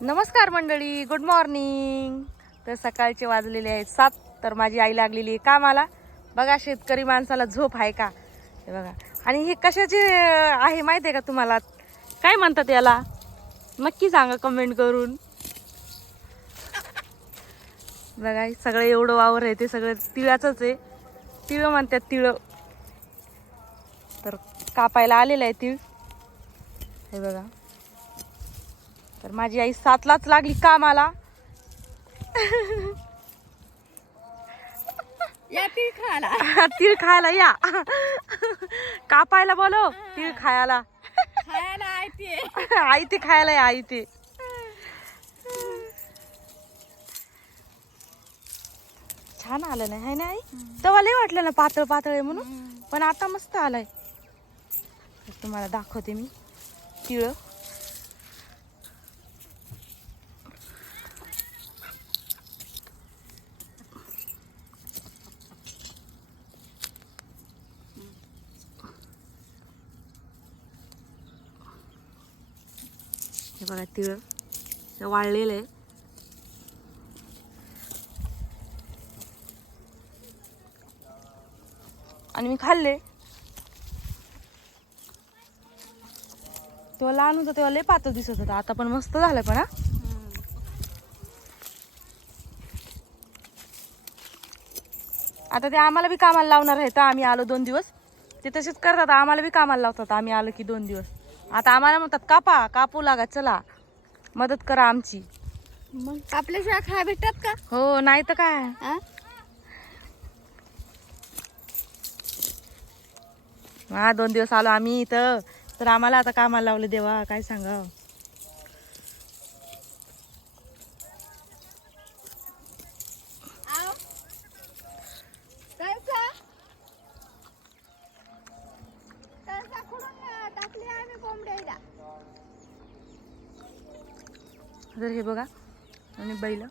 नमस्कार मंडळी good morning तर सकाळचे वाजलेले आहेत सात तर माझी आई लागलेली आहे कामाला. बघा शेतकरी माणसाला झोप आहे का? हे बघा. आणि हे कशाचे आहे माहिती आहे का तुम्हाला? काय म्हणतात याला? नक्की सांगा कमेंट करून. बघा सगळं एवढं वावर आहे ते सगळं तिळाचंच आहे. तिळ म्हणतात तिळ. तर कापायला आलेलं आहे तिळ. हे बघा. तर माझी आई सातलाच लागली कामाला. या ती खाला तीळ खायला या. कापायला बोलो तीळ खायला. खायला आहे आई ते खायला या आई ते. छान आलं नाही है ना आई? तेव्हा लय वाटलं ना पातळ पातळ आहे म्हणून. पण आता मस्त आलाय. तुम्हाला दाखवते मी तिळ. हे बघा तिळ. हे वाळलेलं आहे. आणि मी खाल्ले. तेव्हा लहान होतं तेव्हा लय पातळ दिसत होता. आता पण मस्त झालं पण हा. आता ते आम्हाला बी कामाला लावणार आहेत आम्ही आलो दोन दिवस. ते तसेच करतात आम्हाला बी कामाला लावतात आम्ही आलो की दोन दिवस. आता आम्हाला म्हणतात कापा कापू लागा चला. मदत करा आमची. मग कापल्याशिवाय खाय भेटतात का? हो नाही तर काय? हा? हा दोन दिवस आलो आम्ही इथं. तर आम्हाला आता कामाला लावलं देवा काय सांगा तर हे बघा आणि बैल.